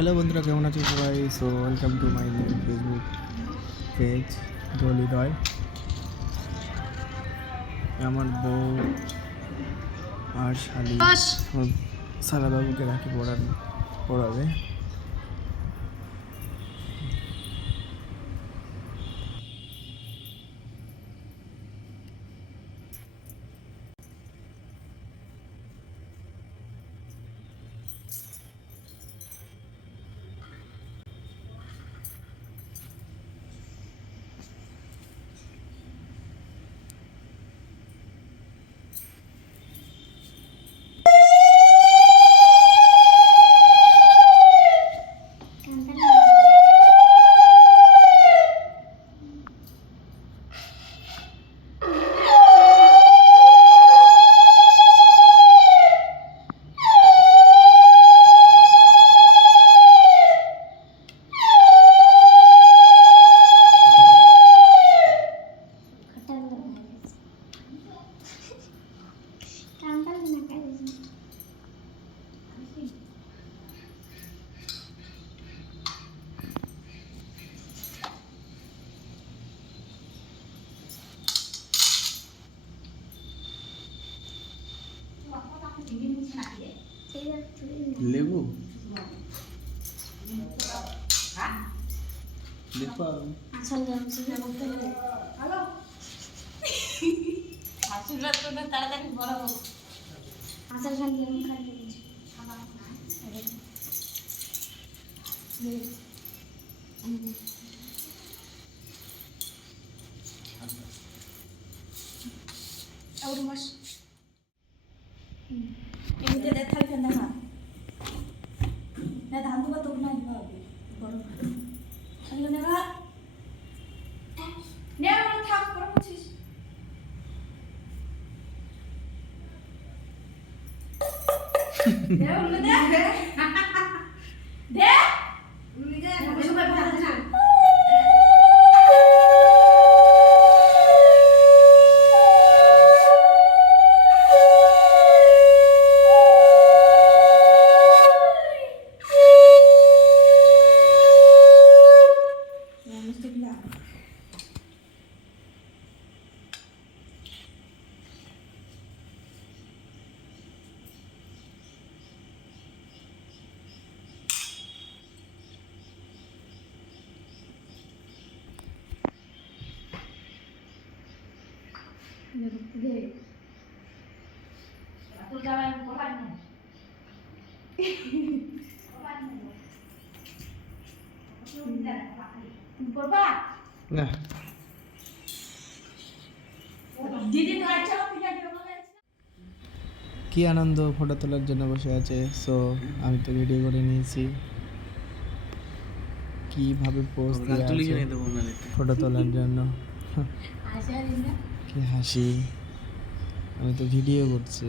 Hello বন্ধুরা, কেমন আছো সবাই? So welcome to my new Facebook page দলিদয়। আমার বউ আর শালি সালাবাবুকে রাখি পড়াবে। লেবু দেখো তাড়াতাড়ি বড় হোক। আচার খালি আমি খাই এমনিতে দেখ থাকবে দেখা না ধান দুবা তো না দিবা হবে বড় হলো নেবা নে আমার থাক করে বুঝিস দে উল্লে দে দে উল্লে দে সবাই ভালো না না। কি আনন্দ, ফটো তোলার জন্য বসে আছে। সো আমি তো ভিডিও করে নিয়েছি কিভাবে পোজ দিয়ে ফটো তোলার জন্য। কি হাসি, আমি তো ভিডিও করছি।